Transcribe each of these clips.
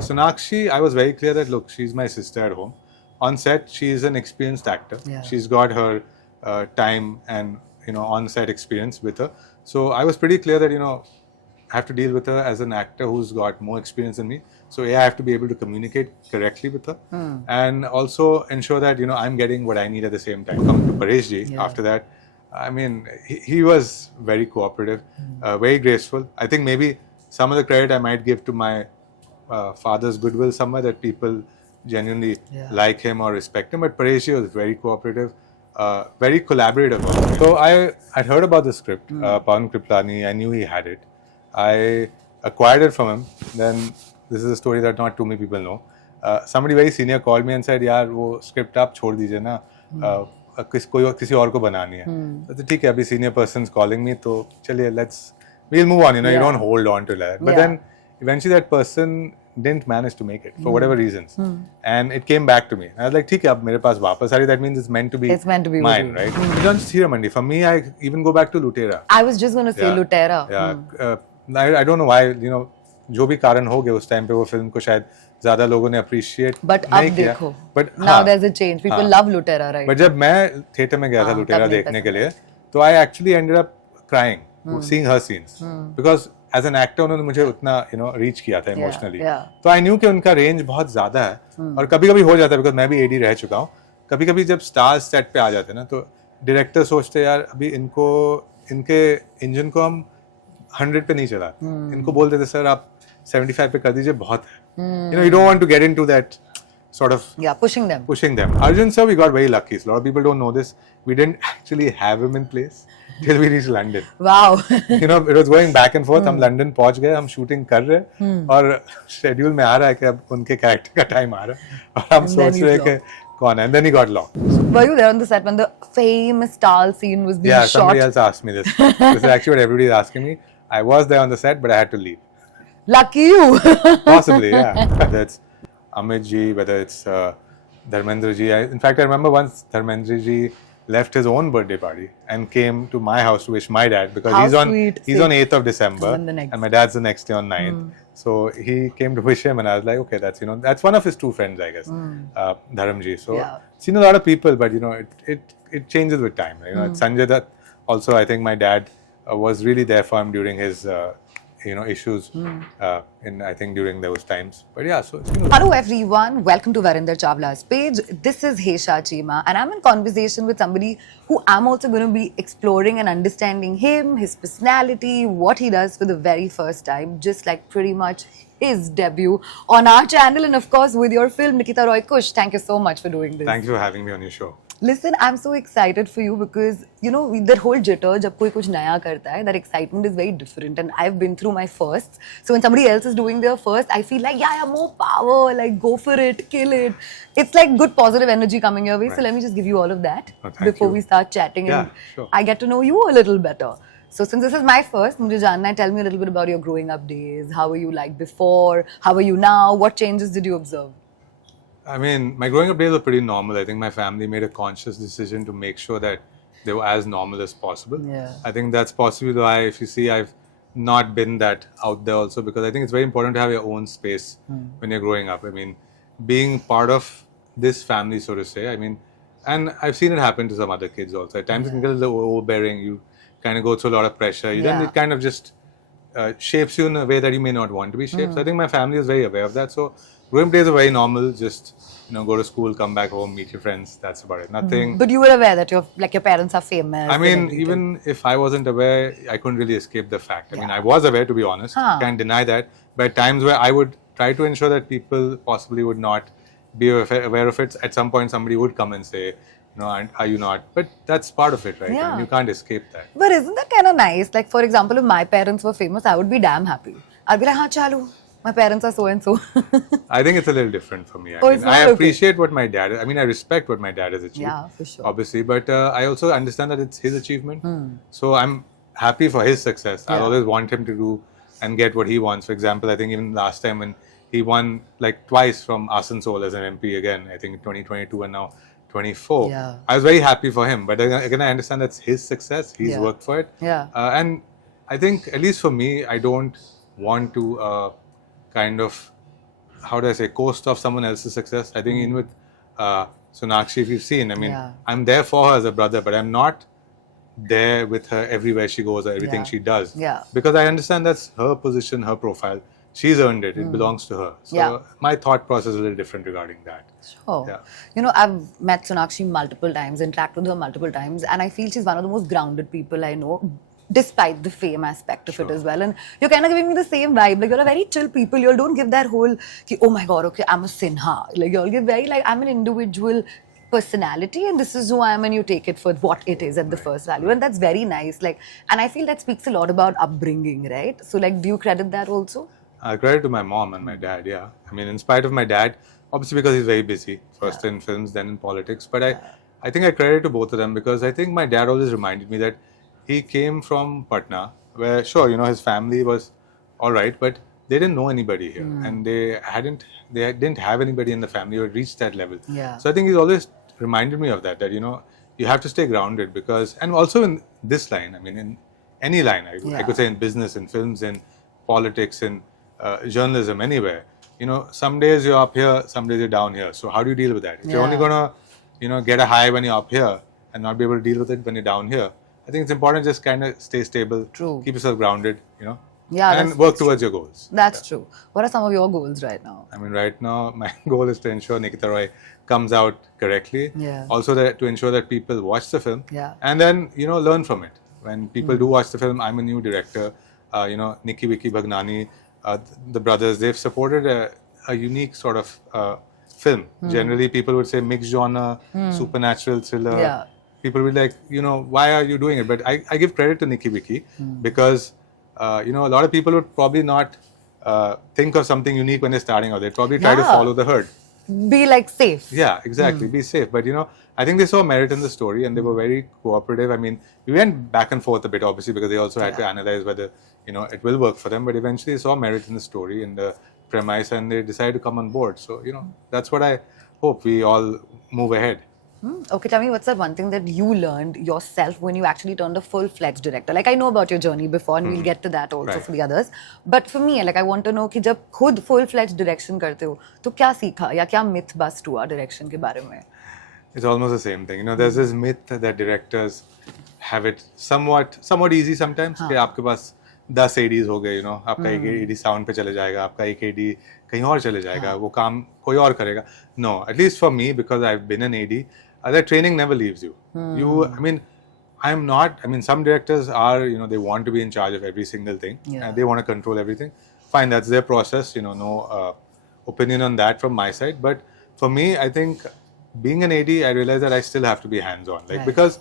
Sonakshi, I was very clear that look, she's my sister at home. On set, she's an experienced actor. Yeah. She's got her time and on set experience with her. So I was pretty clear that I have to deal with her as an actor who's got more experience than me. So I have to be able to communicate correctly with her, and also ensure that I'm getting what I need at the same time. Come to Paresh ji. After that, I mean, he was very cooperative, very graceful. I think maybe some of the credit I might give to my father's goodwill somewhere, that people genuinely like him or respect him. But Paresh ji was very cooperative, very collaborative. So I'd heard about the script, Pawan Kriplani. I knew he had it. I acquired it from him. Then this is a story that not too many people know. Somebody very senior called me and said, "यार वो script आप छोड़ दीजिए ना, किसी और को बनानी है." तो ठीक है, अभी senior person's calling me, तो चलिए we'll move on. You don't hold on to that. But then eventually that person didn't manage to make it for whatever reasons, and it came back to me. I was like, ठीक है, अब मेरे पास वापस आ रही. That means it's meant to be mine, right? You don't see Mandi. For me, I even go back to Lutera. I was just going to say Lutera. Yeah. I don't know why, जो भी कारण हो गए उस time पे वो film को शायद ज्यादा लोगों ने अप्रिशिएट नहीं किया. But now there's a change. People love Lutera, right? But जब मैं थिएटर में गया था लुटेरा देखने के लिए, तो I actually ended up crying seeing her scenes because as an actor उन्होंने मुझे उतना रीच किया था emotionally. तो I knew कि उनका रेंज बहुत ज्यादा है, और कभी-कभी हो जाता है because मैं भी एडी रह चुका हूँ. कभी-कभी जब स्टार्स सेट पे आ जाते हैं ना, तो डायरेक्टर सोचते यार अभी इनके इंजन को हम 100 पे नहीं चला, इनको बोल देते सर आप 75 पे कर दीजिए, बहुत है. You don't want to get into that sort of pushing them. Arjun sir, we got very lucky. So a lot of people don't know this. We didn't actually have him in place till we reached London. Wow. It was going back and forth. हम London पहुंच गए, हम shooting कर रहे हैं, और schedule में आ रहा है कि अब उनके कैरेक्टर का टाइम आ रहा है, और हम सोच रहे हैं कि कौन है. And then he got locked. Were you there on the set when the famous Tal scene was being shot? Yeah, somebody else asked me this. This is actually what everybody is asking me. I was there on the set, but I had to leave. Lucky you. Possibly, yeah. Whether it's Amit ji, whether it's Dharmendra ji. In fact, I remember once Dharmendra ji left his own birthday party and came to my house to wish my dad, because he's on 8th of December and my dad's the next day on 9th. So he came to wish him, and I was like, okay, that's one of his two friends, I guess, Dharam ji. So seen a lot of people, but it changes with time. Sanjay Dutt also, I think my dad was really there for him during his issues I think during those times. But yeah, so hello everyone, welcome to Varinder Chawla's page. This is Hesha Chimah, and I'm in conversation with somebody who I'm also going to be exploring and understanding him, his personality, what he does for the very first time, just like pretty much his debut on our channel, and of course with your film Nikita Roy. Kussh, thank you so much for doing this. Thank you for having me on your show. Listen, I'm so excited for you because, that whole jitter, जब कोई कुछ नया करता है, that excitement is very different. And I've been through my firsts. So when somebody else is doing their first, I feel like, yeah, more power, like go for it, kill it. It's like good positive energy coming your way. Right. So let me just give you all of that before we start chatting. Yeah, and sure. I get to know you a little better. So since this is my first, मुझे जानना है, tell me a little bit about your growing up days. How were you like before? How are you now? What changes did you observe? I mean, my growing up days were pretty normal. I think my family made a conscious decision to make sure that they were as normal as possible. Yeah. I think that's possibly why, if you see, I've not been that out there also, because I think it's very important to have your own space when you're growing up. I mean, being part of this family, so to say, I mean, and I've seen it happen to some other kids also. At times it can get a little overbearing. You kind of go through a lot of pressure. Then it kind of just shapes you in a way that you may not want to be shaped. So I think my family is very aware of that. So growing up days are very normal. Just go to school, come back home, meet your friends. That's about it. Nothing. But you were aware that your parents are famous. I mean, even if I wasn't aware, I couldn't really escape the fact. I mean, I was aware, to be honest. Can't deny that. But at times where I would try to ensure that people possibly would not be aware of it, at some point somebody would come and say, are you not? But that's part of it, right? Yeah. I mean, you can't escape that. But isn't that kind of nice? Like, for example, if my parents were famous, I would be damn happy. I'd be like, haan, chalu. My parents are so and so. I think it's a little different for me. I appreciate what my dad. I mean, I respect what my dad has achieved. Yeah, for sure. Obviously, but I also understand that it's his achievement. So I'm happy for his success. I always want him to do and get what he wants. For example, I think even last time when he won like twice from Asansol as an MP again, I think in 2022 and now 24. Yeah. I was very happy for him. But again, I understand that's his success. He's worked for it. Yeah. And I think, at least for me, I don't want to kind of how do I say, coast of someone else's success. I think even with Sonakshi, if you've seen, I mean, Yeah. I'm there for her as a brother, but I'm not there with her everywhere she goes or everything Yeah. she does. Yeah. Because I understand that's her position, her profile. She's earned it. It belongs to her. So Yeah. my thought process is a little different regarding that. Sure. Yeah. You know, I've met Sonakshi multiple times, interacted with her multiple times, and I feel she's one of the most grounded people I know, despite the fame aspect of it as well. And you're kind of giving me the same vibe. Like, you're a very chill people. You all don't give that whole, ki, oh my God, okay, I'm a Sinha. Like, you all give very, like, I'm an individual personality and this is who I am, and you take it for what it is at the first value. And that's very nice. Like, and I feel that speaks a lot about upbringing, right? So, like, do you credit that also? Credit to my mom and my dad, yeah. I mean, in spite of my dad, obviously because he's very busy, first in films, then in politics. But I think I credit to both of them because I think my dad always reminded me that he came from Patna, where, sure, you know, his family was all right, but they didn't know anybody here. And they didn't have anybody in the family who had reached that level. Yeah. So I think he's always reminded me of that, you know, you have to stay grounded because, and also in this line, I mean, in any line, I could say in business, in films, in politics, in journalism, anywhere. You know, some days you're up here, some days you're down here. So how do you deal with that? If you're only gonna, you know, get a high when you're up here and not be able to deal with it when you're down here, I think it's important to just kind of stay stable, True. keep yourself grounded, you know, Yeah, and work towards your goals. That's true. What are some of your goals right now? I mean, right now, my goal is to ensure Nikita Roy comes out correctly. Yeah. Also, to ensure that people watch the film. Yeah. And then, you know, learn from it. When people do watch the film, I'm a new director. You know, Nikki, Vicky, Bhagnani, the brothers, they've supported a unique sort of film. Generally, people would say mixed genre, supernatural thriller. Yeah. People will be like, you know, why are you doing it? But I give credit to Nikki Vicky because, you know, a lot of people would probably not think of something unique when they're starting out. They'd probably try to follow the herd. Be like safe. Yeah, exactly. Be safe. But, you know, I think they saw merit in the story and they were very cooperative. I mean, we went back and forth a bit, obviously, because they also had to analyze whether, you know, it will work for them. But eventually they saw merit in the story, in the premise, and they decided to come on board. So, you know, that's what I hope we all move ahead. Okay, tell me, what's that one thing that you learned yourself when you actually turned a full-fledged director? Like, I know about your journey before, and we'll get to that also for the others. But for me, like, I want to know कि जब खुद full-fledged direction करते हो, तो क्या सीखा या क्या myth bust हुआ direction के बारे में? It's almost the same thing. You know, there's this myth that directors have it somewhat easy sometimes. कि आपके पास 10 ADs हो गए, you know, आपका एक AD sound पे चले जाएगा, आपका एक AD कहीं और चले जाएगा, वो काम कोई और करेगा. No, at least for me, because I've been an AD, that training never leaves you. I mean, some directors are, you know, they want to be in charge of every single thing and they want to control everything. Fine, that's their process, you know, no opinion on that from my side. But for me, I think being an AD, I realize that I still have to be hands-on. Like, because,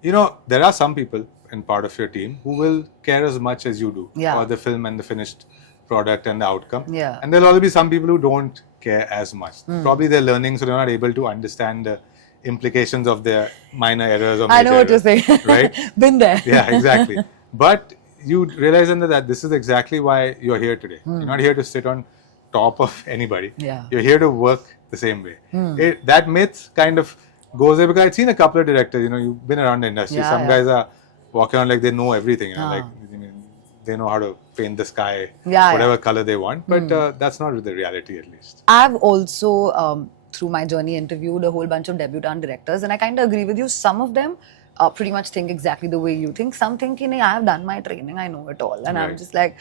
you know, there are some people in part of your team who will care as much as you do for the film and the finished product and the outcome. Yeah. And there'll always be some people who don't care as much. Probably they're learning, so they're not able to understand the implications of their minor errors or major I know what you're errors, saying. right? Been there. Yeah, exactly. But you realize then that this is exactly why you're here today. You're not here to sit on top of anybody. Yeah. You're here to work the same way. That myth kind of goes away because I've seen a couple of directors, you know, you've been around the industry. Some guys are walking around like they know everything, you know, like, I mean, they know how to paint the sky, whatever color they want. But that's not the reality, at least. I've also, through my journey, interviewed a whole bunch of debutant directors, and I kind of agree with you. Some of them pretty much think exactly the way you think. Some think, I have done my training, I know it all. And I'm just like,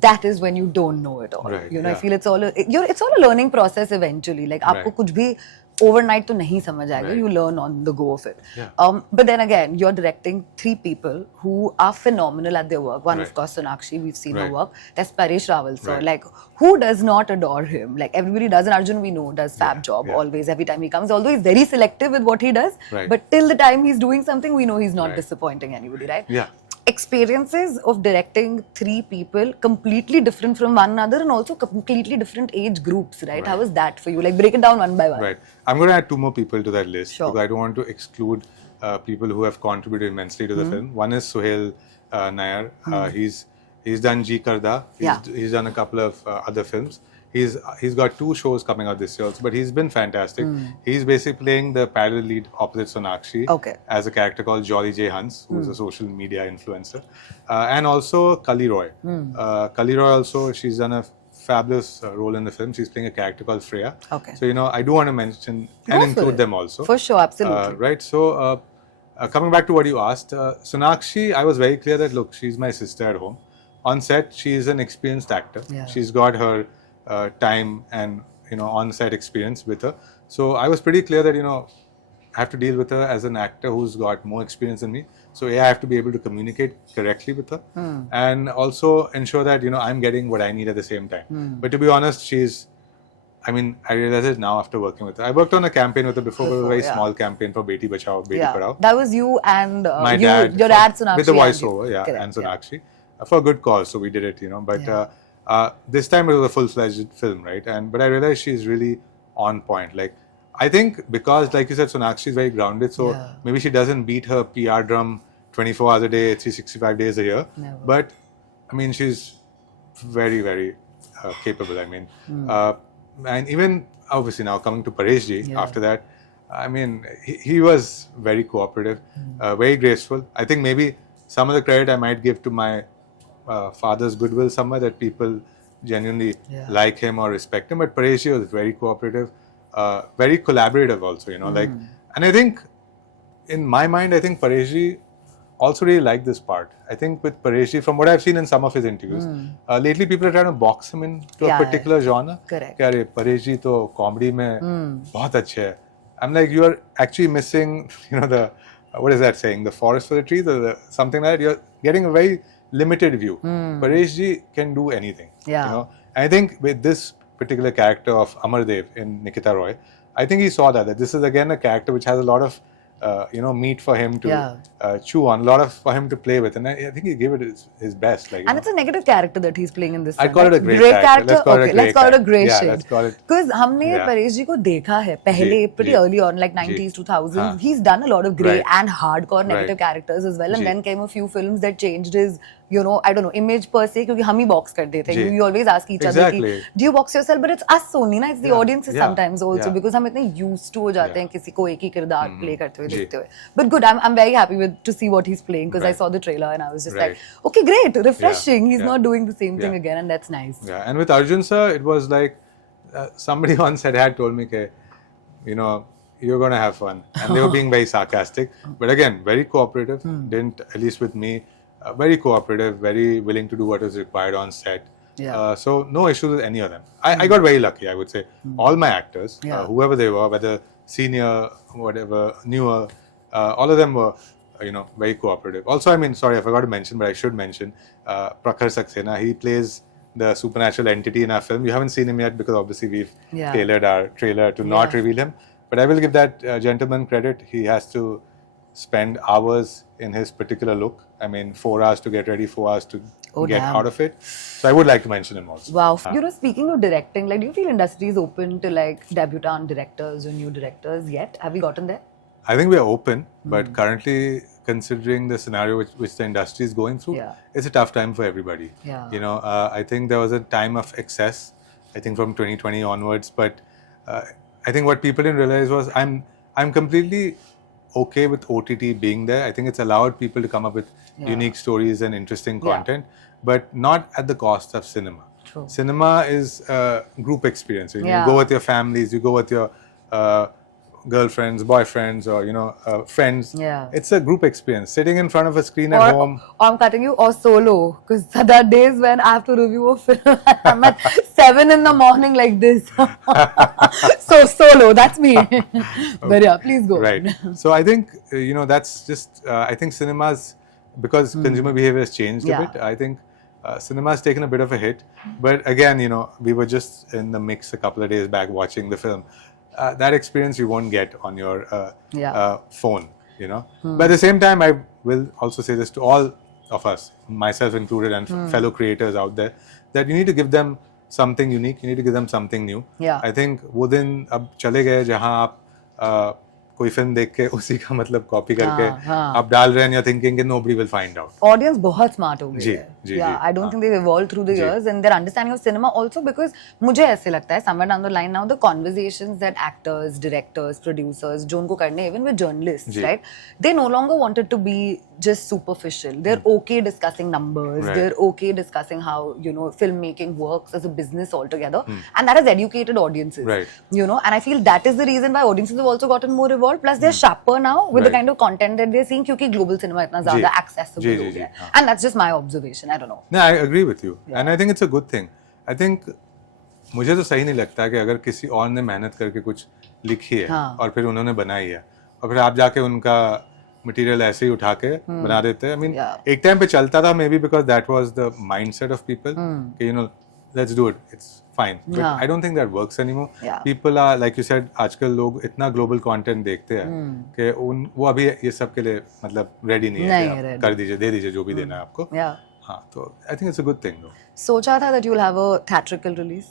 that is when you don't know it all. You know, I feel it's all a learning process eventually. Like, aapko kuch bhi overnight to nahi samajh aayega. You learn on the go of it. But then again, you're directing 3 people who are phenomenal at their work. One, of course, Sonakshi, we've seen her work. There's Paresh Rawal, sir. Like, who does not adore him? Like, everybody does. And Arjun, we know, does fab job always, every time he comes. Although he's very selective with what he does. But till the time he's doing something, we know he's not disappointing anybody, right? Yeah. Experiences of directing 3 people completely different from one another and also completely different age groups, right? How was that for you? Like, break it down one by one. Right. I'm going to add 2 more people to that list because I don't want to exclude people who have contributed immensely to the film. One is Suhail Nair. He's done Ji Karda. He's done a couple of other films. He's got 2 shows coming out this year also, but he's been fantastic. He's basically playing the parallel lead opposite Sonakshi as a character called Jolly J. Hans, who's a social media influencer. And also Kali Roy. Kali Roy also, she's done a fabulous role in the film. She's playing a character called Freya. Okay. So, I do want to mention Go and for include it. them also. For sure, absolutely. Right. So, coming back to what you asked, Sonakshi, I was very clear that, look, she's my sister at home. On set, she's an experienced actor. Yeah. She's got her time and, on-set experience with her. So, I was pretty clear that, I have to deal with her as an actor who's got more experience than me. So, I have to be able to communicate correctly with her and also ensure that, I'm getting what I need at the same time. But to be honest, I realize it now after working with her. I worked on a campaign with her before, but it was a very small campaign for Beti Bachao, Beti Padhao. That was you and My dad, your dad, Sonakshi. with the voiceover, Correct, and Sonakshi. For a good cause, so we did it, But this time it was a full-fledged film, right? But I realized she's really on point. Like, I think because, like you said, Sonakshi is very grounded, so maybe she doesn't beat her PR drum 24 hours a day, 365 days a year. Never. But, she's very, very capable. And even, obviously, now coming to Paresh ji, after that, he was very cooperative, very graceful. I think maybe some of the credit I might give to my father's goodwill somewhere, that people genuinely like him or respect him. But Paresh ji was very cooperative, very collaborative also, and I think, in my mind, I think Paresh ji also really liked this part. I think with Paresh ji, from what I've seen in some of his interviews, lately people are trying to box him into a particular genre. Correct. Kya Paresh ji to comedy mein bahut achhe hai. I'm like, you are actually missing, the, what is that saying? The forest for the trees, or something like that. You're getting a very limited view. Paresh ji can do anything. Yeah. And I think with this particular character of Amardev in Nikita Roy, I think he saw that this is again a character which has a lot of meat for him to chew on, a lot for him to play with, and I think he gave it his best. Like, and it's a negative character that he's playing in this. I call it a great character. Let's call it a great shade. Let's call it. Because हमने Paresh ji को देखा है पहले, pretty early on, like 90s, 2000s. He's done a lot of grey and hardcore negative characters as well, and then came a few films that changed his, I don't know, image per se, क्योंकि हम ही box कर देते हैं. We always ask each other, do you box yourself? But it's us only, ना? It's the audiences sometimes also, because हम इतने used to हो जाते हैं किसी को एक ही किरदार play करते हुए देखते हुए. But good, I'm very happy to see what he's playing, because I saw the trailer and I was just like, okay, great, refreshing. He's not doing the same thing again, and that's nice. Yeah, and with Arjun sir, it was like somebody on set had told me, that, you're going to have fun. And they were being very sarcastic. But again, very cooperative. Didn't, at least with me, very cooperative, very willing to do what is required on set. So no issues with any of them. I got very lucky, I would say. All my actors, whoever they were, whether senior, whatever, newer, all of them were, very cooperative. Also, sorry, I forgot to mention, but I should mention, Prakhar Saxena. He plays the supernatural entity in our film. You haven't seen him yet because obviously we've tailored our trailer to not reveal him. But I will give that gentleman credit. He has to spend hours in his particular look. 4 hours to get ready, 4 hours to get out of it. So I would like to mention him also. Wow. Speaking of directing, do you feel industry is open to debutant directors or new directors yet? Have we gotten there? I think we are open, but currently, considering the scenario which the industry is going through, it's a tough time for everybody. I think there was a time of excess, I think from 2020 onwards, but I think what people didn't realize was I'm completely okay with OTT being there. I think it's allowed people to come up with unique stories and interesting content, but not at the cost of cinema. True. Cinema is a group experience. You go with your families, you go with your girlfriends, boyfriends, or friends. It's a group experience. Sitting in front of a screen at home. I'm cutting you, or solo, because there are days when I have to review a film. I'm at 7 in the morning like this. So solo, that's me. But yeah, please go. Right. So I think that's just. I think cinemas, because consumer behavior has changed a bit. I think cinema has taken a bit of a hit. But again, we were just in the mix a couple of days back watching the film. That experience you won't get on your phone, But at the same time, I will also say this to all of us, myself included, and fellow creators out there, that you need to give them something unique. You need to give them something new. I think वो दिन अब चले गए जहाँ आप कोई film देख के उसी का मतलब कॉपी करके हाँ. आप डाल रहे हैं, you're thinking कि nobody will find out. Audience बहुत smart हो गई जी, है. जी, Yeah, जी, I don't हाँ. think they've evolved through the ji. years and their understanding of cinema also, because मुझे ऐसे लगता है somewhere down the line now the conversations that actors, directors, producers जो उनको करने, even with journalists, ji. right? They no longer wanted to be just superficial. They're okay discussing numbers. Right. They're okay discussing how, you know, filmmaking works as a business altogether, and that has educated audiences. Right. You know, and I feel that is the reason why audiences have also gotten more evolved. Plus, they're sharper now with the Right. kind of content that they're seeing, क्योंकि global cinema इतना ज़्यादा accessible हो गया है. And that's just my observation. I don't know. No, I agree with you, and I think it's a good thing. I think मुझे तो सही नहीं लगता कि अगर किसी और ने मेहनत करके कुछ लिखी है और फिर उन्होंने बनाई है और फिर आप जाके उनका मटेरियल ऐसे ही उठा के बना देते हैं. I mean, एक टाइम पे चलता था, maybe because that was the mindset of people. कि, you know, let's do it. It's fine. But I don't think that works anymore. People are, like you said, आजकल लोग इतना global content देखते हैं कि वो अभी ये सब के लिए मतलब ready नहीं है कि आप कर दीजिए, दे दीजिए जो भी देना है आपको. हाँ, तो I think it's a good thing though. सोचा था that you'll have a theatrical release?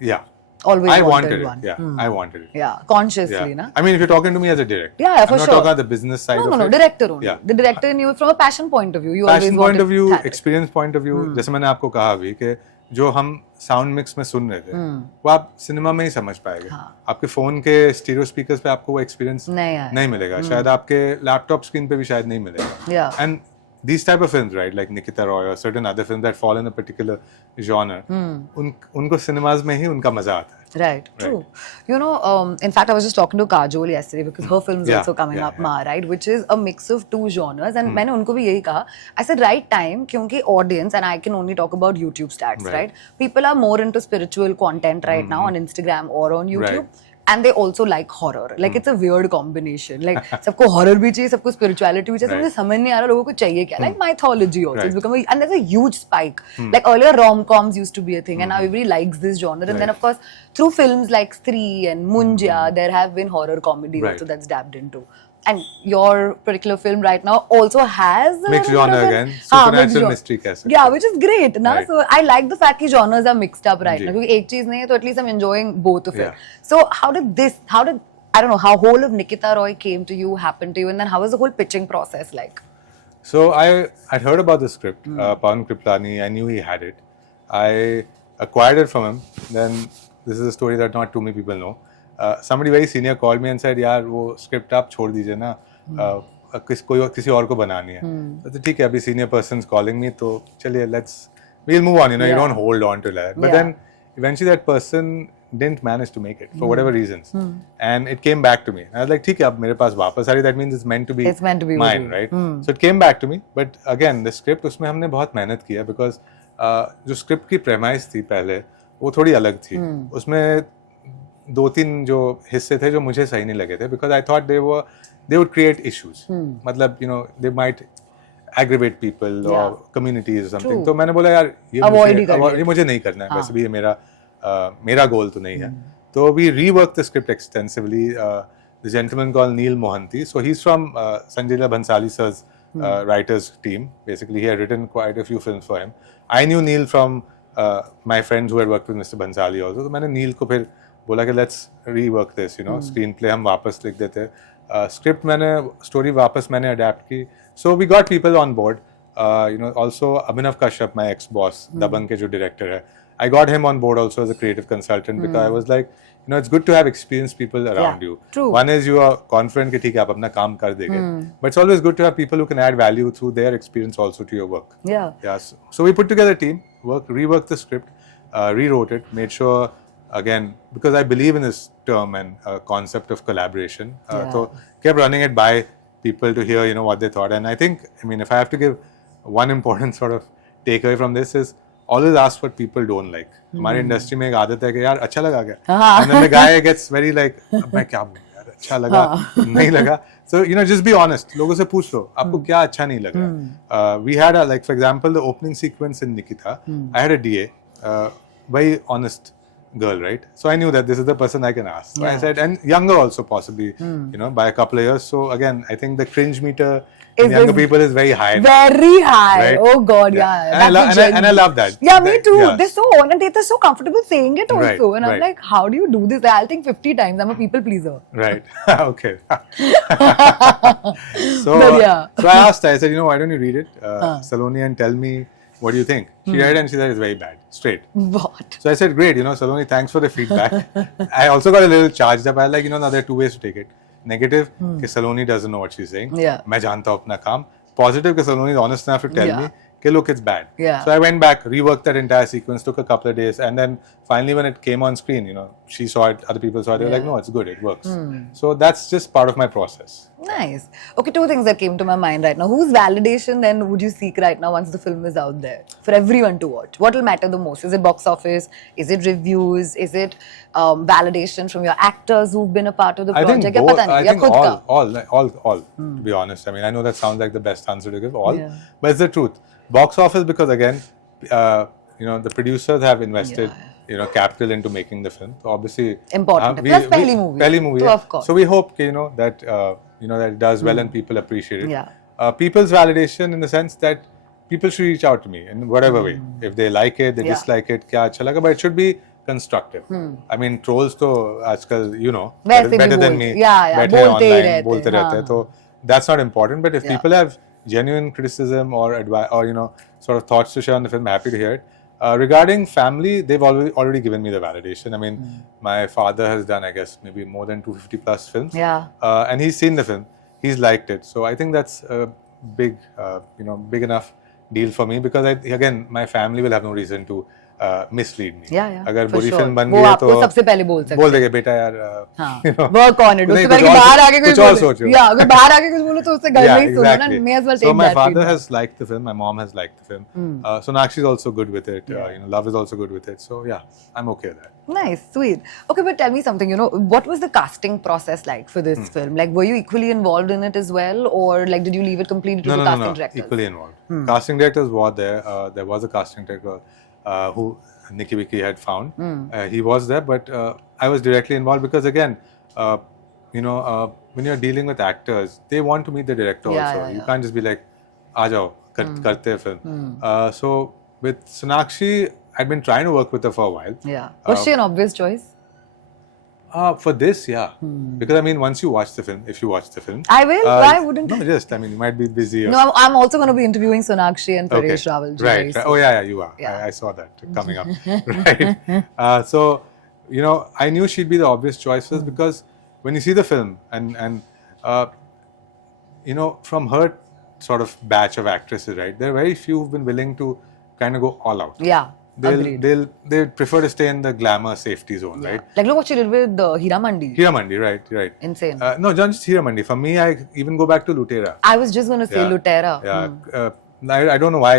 Yeah. Always I wanted it. one. Yeah, I wanted it. Yeah, consciously, Yeah. na? I mean, if you're talking to me as a director, Yeah, for I'm not sure. talking about the business side of No, it. director only. Yeah. The director in you, from a passion point of view, you always Passion wanted point of view, theatre. experience point of view, जैसे मैंने आपको कहा अभी कि जो हम sound mix में सुन रहे थे वो आप सिनेमा में ही समझ पाएंगे. आपके फोन के स्टीरियो स्पीकर्स पे आपको वो एक्सपीरियंस नहीं मिलेगा. शायद आपके लैपटॉप स्क्रीन पे भी शायद नहीं मिलेगा. And these type of films, right, like Nikita Roy or certain other films that fall in a particular genre, उनको cinemas में ही उनका मजा आता है. Right, true. You know, in fact, I was just talking to Kajol yesterday because her film is also coming up, Ma, right, which is a mix of two genres. And मैंने उनको भी यही कहा. I said right time, क्योंकि audience, and I can only talk about YouTube stats, right? People are more into spiritual content right now on Instagram or on YouTube. Right. And they also like horror. Like it's a weird combination. Like सबको horror भी चाहिए, सबको spirituality भी चाहिए. मुझे समझ नहीं आ रहा लोगों को चाहिए क्या. Like mythology also. It's become and there's a huge spike. Like earlier rom-coms used to be a thing, and now everybody likes this genre. And then of course through films like Stree and Munja, there have been horror comedy also that's dabbed into. And your particular film right now also has a mixed genre again, supernatural mystery कैसे. Yeah, which is great, na? Right. So I like the fact that genres are mixed up right now. क्योंकि एक चीज नहीं है तो at least I'm enjoying both of it. So how did I don't know how whole of Nikita Roy came to you, happened to you, and then how was the whole pitching process like? So I'd heard about the script. Pawan Kriplani, I knew he had it. I acquired it from him. Then this is a story that not too many people know. Somebody very senior called me and said, यार वो script आप छोड़ दीजिए ना, किसी और को बनानी है. तो ठीक है, अभी senior person's calling me, तो चलिए we'll move on. You know, you don't hold on to that. But then eventually that person didn't manage to make it for whatever reasons, and it came back to me. I was like, ठीक है, अब मेरे पास वापस आ रही. That means it's meant to be mine, right? So it came back to me. But again, the script उसमें हमने बहुत मेहनत किया because जो script की premise थी पहले वो थोड़ी अलग थी. उसमें दो तीन जो हिस्से थे जो मुझे सही नहीं लगे थे because I thought they would create issues. मतलब you know they might aggravate people or communities or something. तो मैंने बोला यार ये मुझे नहीं करना है. वैसे भी ये मेरा गोल तो नहीं है. तो we reworked the script extensively. The gentleman called Neil Mohanty. So he's from Sanjay Leela Bhansali sir's writers team. Basically, he had written quite a few films for him. I knew Neil from my friends who had worked with Mr. Bhansali also. तो मैंने नील को फिर बोला कि let's rework this, you know, screenplay हम वापस लिख देते. Script story वापस मैंने adapt की. So we got people on board. You know, also Abhinav Kashyap, my ex-boss, Dabang के जो director है, I got him on board also as a creative consultant because I was like, you know, it's good to have experienced people around you. True. One is you are confident कि ठीक है आप अपना काम कर देंगे, but it's always good to have people who can add value through their experience also to your work. Yeah. So we put together a team, reworked the script, rewrote it, made sure. Again, because I believe in this term and concept of collaboration, so kept running it by people to hear, you know, what they thought. And I think, I mean, if I have to give one important sort of takeaway from this is always ask what people don't like. हमारी industry में एक आदत है कि यार अच्छा लगा क्या? And then the guy gets very like, अब मैं क्या बोलूं यार, अच्छा लगा, नहीं लगा. So you know, just be honest. लोगों से पूछ लो, आपको क्या अच्छा नहीं लगा? We had like for example the opening sequence in Nikita. I had a DA, very honest. girl, right? So I knew that this is the person I can ask. So I said, and younger also possibly, by a couple of years. So again, I think the cringe meter in younger people is very high. Very high. Right? Oh God, yeah. And I love that. Yeah, me too. Yes. They're so on and they're so comfortable saying it also. Right, And I'm like, how do you do this? I'll think 50 times. I'm a people pleaser. Right. Okay. So, But yeah. So I asked her, I said, why don't you read it, Saloni, and tell me what do you think? She read it and she said it's very bad, straight. What? So I said, great, Saloni, thanks for the feedback. I also got a little charged up. I was like, now there are two ways to take it. Negative, कि Saloni doesn't know what she's saying. Yeah. मैं जानता हूँ अपना काम. Positive, कि Saloni is honest enough to tell me, कि look, it's bad. Yeah. So I went back, reworked that entire sequence, took a couple of days, and then finally when it came on screen, she saw it, other people saw it, they were like, no, it's good, it works. So that's just part of my process. Nice. Okay, two things that came to my mind right now. Whose validation then would you seek right now once the film is out there for everyone to watch? What will matter the most? Is it box office? Is it reviews? Is it validation from your actors who've been a part of the project? I think all, to be honest. I mean, I know that sounds like the best answer to give, all, but it's the truth. Box office, because again, the producers have invested capital into making the film. So obviously important. Plus pehli movie. So of course. So we hope that that it does well and people appreciate it. Yeah. People's validation in the sense that people should reach out to me in whatever way. If they like it, they dislike it, kya acha laga, but it should be constructive. I mean, trolls to aajkal, better than me. Yeah. Bolte rehte. So that's not important. But if people have genuine criticism or advice or sort of thoughts to share on the film, I'm happy to hear it. Regarding family, they've already given me the validation. I mean, my father has done, I guess, maybe more than 250 plus films. Yeah. And he's seen the film. He's liked it. So I think that's a big enough deal for me, because again, my family will have no reason to mislead me. Yeah. अगर For बुरी sure. Film बन वो गई है आपको सबसे पहले बोल सकते हैं. बोल देंगे बेटा यार work on it. उससे पहले कि बाहर आके कुछ बोले. Yeah, अगर बाहर आके कुछ बोलो तो उससे घर में ही सुनो ना. May as well take that. So my father has liked the film. My mom has liked the film. Sonakshi is also good with it. Love is also good with it. So yeah, I'm okay with that. Nice, sweet. Okay, but tell me something. What was the casting process like for this film? Like, were you equally involved in it as well, or like did you leave it completely to the casting directors? Equally involved. Casting directors were there. There was a casting director who Nikki Vicky had found. He was there, but I was directly involved because again, when you're dealing with actors, they want to meet the director also. You can't just be like, "Aa jao, karte hain film." So with Sonakshi, I'd been trying to work with her for a while. Yeah. Was she an obvious choice? For this, yeah. Because I mean, once you watch the film, if you watch the film, I will. Why wouldn't I? No, you might be busy. No, I'm also going to be interviewing Sonakshi and Paresh Rawal. Right. Oh yeah, you are. Yeah. I saw that coming up. Right. So, I knew she'd be the obvious choice first because when you see the film and from her sort of batch of actresses, right, there are very few who've been willing to kind of go all out. Yeah. They prefer to stay in the glamour safety zone, right? Like look what she did with Hira Mandi. Hira Mandi, right. Insane. No, not just Hira Mandi. For me, I even go back to Lutera. I was just going to say Lutera. Yeah. I don't know why,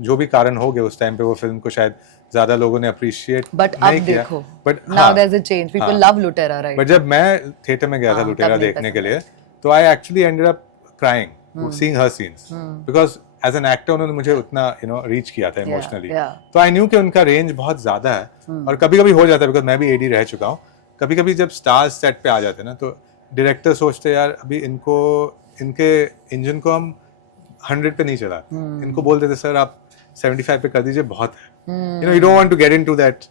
जो भी कारण हो गए उस time पे वो film को शायद ज़्यादा लोगों ने appreciate नहीं किया. But now there's a change. People love Lutera, right? But जब मैं थिएटर में गया था Lutera देखने के लिए, तो I actually ended up crying seeing her scenes because as an actor उन्होंने मुझे उतना reach किया था emotionally. तो I knew कि उनका range बहुत ज़्यादा है और कभी-कभी हो जाता है because मैं भी AD रह चुका हूँ. कभी-कभी जब stars set पे आ जाते हैं ना तो director सोचते हैं यार अभी इनके engine को हम 100 पे नहीं चला. इनको बोल देते सर आप 75 पे कर दीजिए बहुत है. You don't want to get into that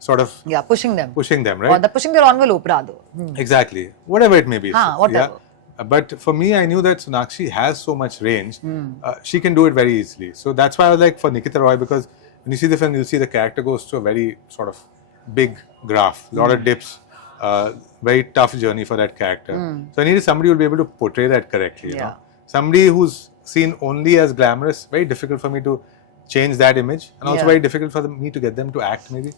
sort of pushing them, right? Or pushing their envelope rather. Exactly, whatever it may be. Whatever. Yeah. But for me, I knew that Sonakshi has so much range. She can do it very easily. So that's why I was like for Nikita Roy, because when you see the film, you'll see the character goes through a very sort of big graph, a lot of dips, very tough journey for that character. So I needed somebody who will be able to portray that correctly. You know? Somebody who's seen only as glamorous, very difficult for me to change that image, and also very difficult for me to get them to act maybe.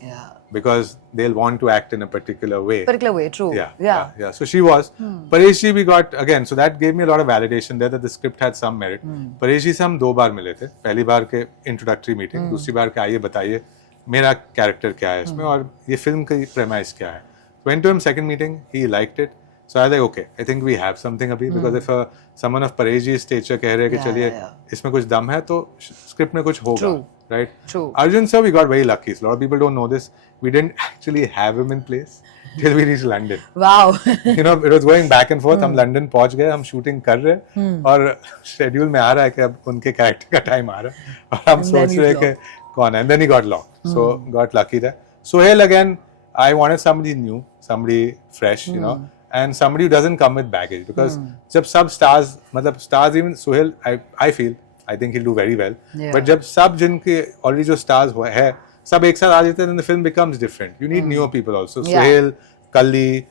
Because they'll want to act in a particular way. True. Yeah. So she was. Paresh ji we got again, so that gave me a lot of validation there that the script had some merit. Paresh ji से हम 2 बार मिले थे. पहली बार के introductory meeting, दूसरी बार के आइए बताइए मेरा character क्या है इसमें और ये film की premise क्या है. Went to him second meeting, he liked it. So I was like, okay, I think we have something abhi because if someone of Paresh ji's stature कह रहे हैं कि चलिए इसमें कुछ दम है तो script में कुछ होगा. right? True. Arjun sir, we got very lucky. So a lot of people don't know this. We didn't actually have him in place till we reached London. Wow. You know, it was going back and forth. हम London पहुंच गए, हम shooting कर रहे हैं और schedule में आ रहा है कि अब उनके कैरेक्टर का टाइम आ रहा है और हम सोच रहे हैं कि कौन है. And then he got locked. So got lucky there. Sohail again, I wanted somebody new, somebody fresh, you know, and somebody who doesn't come with baggage because जब सब stars, मतलब stars even Sohail, I feel, I think he'll do very well. Yeah. But जब सब जिनके already जो stars है सब एक साथ आ जाते हैं, then the film becomes different. You need newer people also. Sohail, Kalli,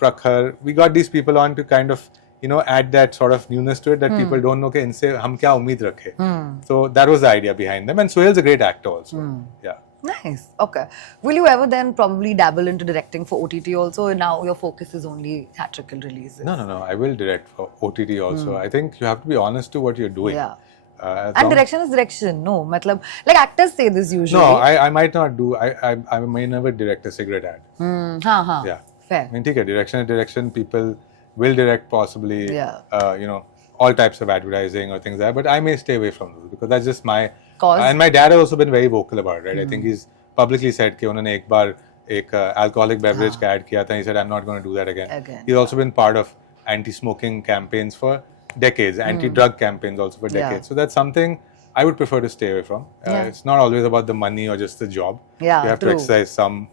Prakhar, we got these people on to kind of, you know, add that sort of newness to it that people don't know कि इनसे हम क्या उम्मीद रखें. So that was the idea behind them. And Sohail's a great actor also. Yeah. Nice. Okay. Will you ever then probably dabble into directing for OTT also? And now your focus is only theatrical releases. No. I will direct for OTT also. I think you have to be honest to what you're doing. Yeah. And direction is direction. No, matlab, like actors say this usually. No, I might not do. I may never direct a cigarette ad. Yeah. Fair. I mean, take direction is direction. People will direct possibly. Yeah. You know, all types of advertising or things like that. But I may stay away from those because that's just my. Cause? And my dad has also been very vocal about it, right? I think he's publicly said कि उन्होंने एक बार एक alcoholic beverage का ad किया था. He said I'm not going to do that again. He's also been part of anti-smoking campaigns for decades, anti-drug campaigns also for decades. So that's something I would prefer to stay away from. It's not always about the money or just the job. Yeah, you have to exercise some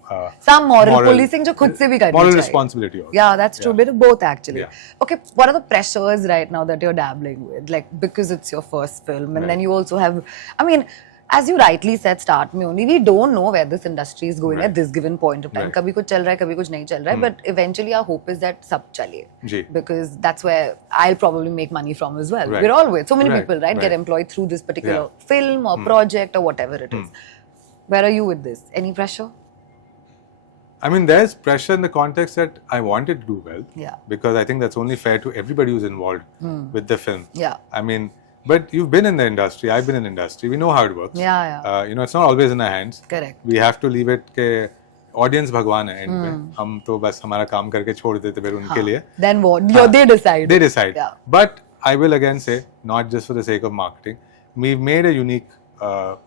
moral policing जो खुद से भी करनी moral चाहिए. responsibility also. Yeah, that's true. Bit of both actually. Yeah. Okay, what are the pressures right now that you're dabbling with? Like because it's your first film, and then you also have. I mean, as you rightly said, start में only we don't know where this industry is going at this given point of time. कभी कुछ चल रहा है, कभी कुछ नहीं चल रहा है. But eventually, our hope is that सब चले. जी. Because that's where I'll probably make money from as well. Right. We're all with so many people, right? Get Right. employed through this particular film or project or whatever it is. Where are you with this? Any pressure? I mean, there's pressure in the context that I wanted to do well. Yeah. Because I think that's only fair to everybody who's involved with the film. Yeah. I mean, but you've been in the industry. I've been in the industry. We know how it works. Yeah. You know, it's not always in our hands. Correct. We have to leave it के audience भगवान है end में. हम तो बस हमारा काम करके छोड़ देते फिर उनके लिए. Then what? They decide. They decide. Yeah. But I will again say, not just for the sake of marketing, we've made a unique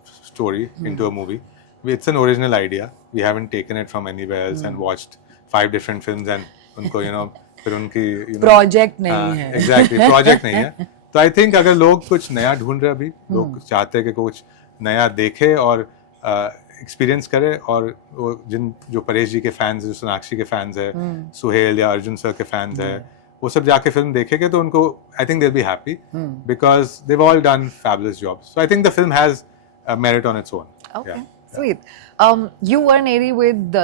story into a movie. It's an original idea. We haven't taken it from anywhere else and watched 5 different films and उनको, you know, फिर उनकी, you know, Project नहीं है. Exactly, project नहीं है. तो I think अगर लोग कुछ नया ढूंढ रहे अभी, लोग चाहते हैं कि कुछ नया देखे और एक्सपीरियंस करे और वो जो परेश जी के फैंस, जो सोनाक्षी के फैंस है, सुहेल या अर्जुन सर के फैंस है, वो सब जाके फिल्म देखेंगे तो उनको I think they'll be happy because they've all done fabulous jobs. So I think the film has merit on its own. Okay, Yeah. sweet. You were an AD with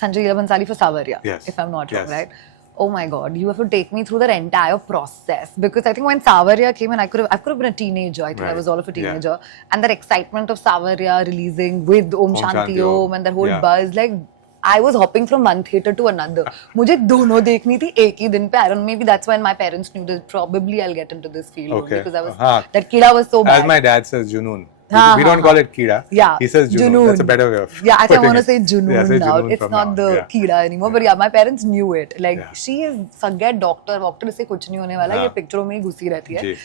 Sanjay Leela Bhansali for Savarya, Yes. if I'm not wrong, Yes. right? Oh my God, you have to take me through that entire process because I think when Savarya came in, I could have been a teenager. I think I Right. was all of a Yeah. teenager, and that excitement of Savarya releasing with Om Shanti Om and that whole buzz, like I was hopping from one theater to another. मुझे दोनों देखनी थी एक ही दिन पे. I don't know, maybe that's when my parents knew that probably I'll get into this field only because I was that Kida was so bad. As my dad says, Junoon. हाँ, We don't call it Kida. Yeah. He says Junoon. That's a better way of Yeah, actually I want to it. say Junoon Yeah, say now. Junoon It's from not now. the Yeah. Kida anymore. But yeah, my parents knew it. Like Yeah. she is forget doctor इससे कुछ नहीं होने वाला. ये पिक्चरों में ही घुसी रहती है. जी.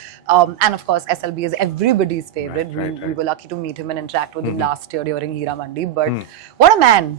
And of course SLB is everybody's favorite. Right. We were lucky to meet him and interact with him last year during Hira Mandi. But what a man.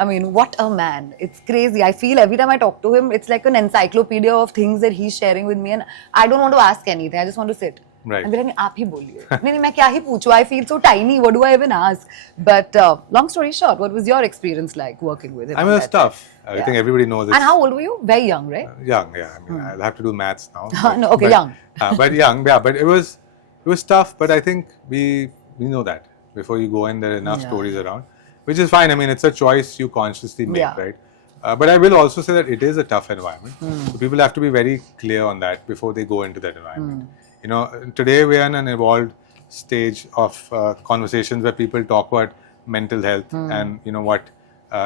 I mean, what a man. It's crazy. I feel every time I talk to him, it's like an encyclopedia of things that he's sharing with me. And I don't want to ask anything. I just want to sit. Right. And be like, आप ही बोलिए. नहीं, मैं क्या ही पूछूं? I feel so tiny. What do I even ask? But long story short, what was your experience like working with him? I mean, it's tough. I think everybody knows it. And how old were you? Very young, right? Young, yeah. I mean, I'll have to do maths now. No, okay, young. But young, yeah. But it was tough. But I think we know that before you go in, there are enough stories around, which is fine. I mean, it's a choice you consciously make, right? But I will also say that it is a tough environment. So people have to be very clear on that before they go into that environment. You know, today we are in an evolved stage of conversations where people talk about mental health and, you know, what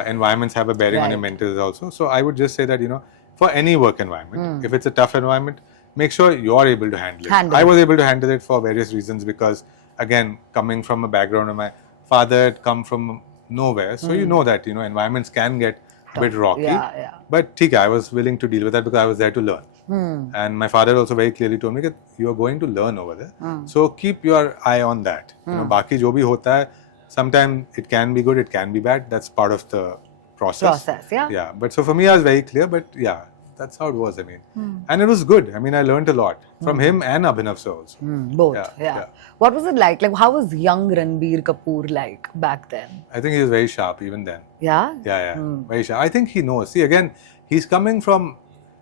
environments have a bearing on your mental health also. So I would just say that, you know, for any work environment, if it's a tough environment, make sure you're able to handle it. I was able to handle it for various reasons because, again, coming from a background of my father had come from nowhere. So you know that, you know, environments can get a bit rocky. But I was willing to deal with that because I was there to learn. And my father also very clearly told me that you are going to learn over there. So keep your eye on that. You know, बाकी जो भी होता है, sometimes it can be good, it can be bad. That's part of the process. Yeah. Yeah. But so for me, I was very clear. But yeah, that's how it was. I mean, and it was good. I mean, I learned a lot from him and Abhinav sir also. Both. Yeah. What was it like? Like, how was young Ranbir Kapoor like back then? I think he was very sharp even then. Yeah. Yeah. Very sharp. I think he knows. See, again, he's coming from.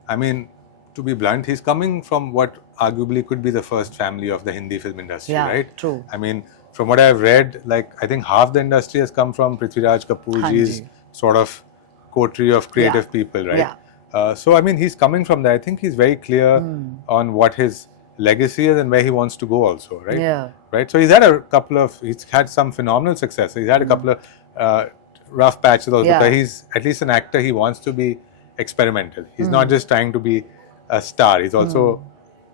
I mean, to be blunt, he's coming from what arguably could be the first family of the Hindi film industry, right? True. I mean, from what I've read, like I think half the industry has come from Prithviraj Kapoorji's sort of coterie of creative people, right? So I mean, he's coming from there. I think he's very clear on what his legacy is and where he wants to go, also, right? Yeah. Right. So he's had some phenomenal success. He's had a couple of rough patches also. But he's at least an actor. He wants to be experimental. He's not just trying to be a star. He's also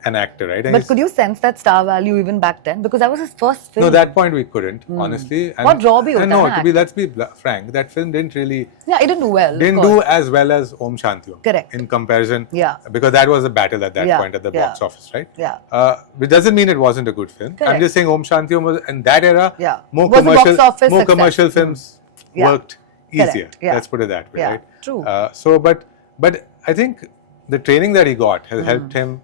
an actor, right? And but could you sense that star value even back then? Because that was his first film. No, that point we couldn't, honestly. And, what draw bhi hota no, na let's be frank, that film didn't really... Yeah, it didn't do well. Didn't do as well as Om Shanti Om. Correct. In comparison. Yeah. Because that was a battle at that point at the box office, right? Yeah. Which doesn't mean it wasn't a good film. Correct. I'm just saying Om Shanti Om was, in that era, more was commercial films worked easier. Correct. Yeah. Let's put it that way, right? True. But I think the training that he got has helped him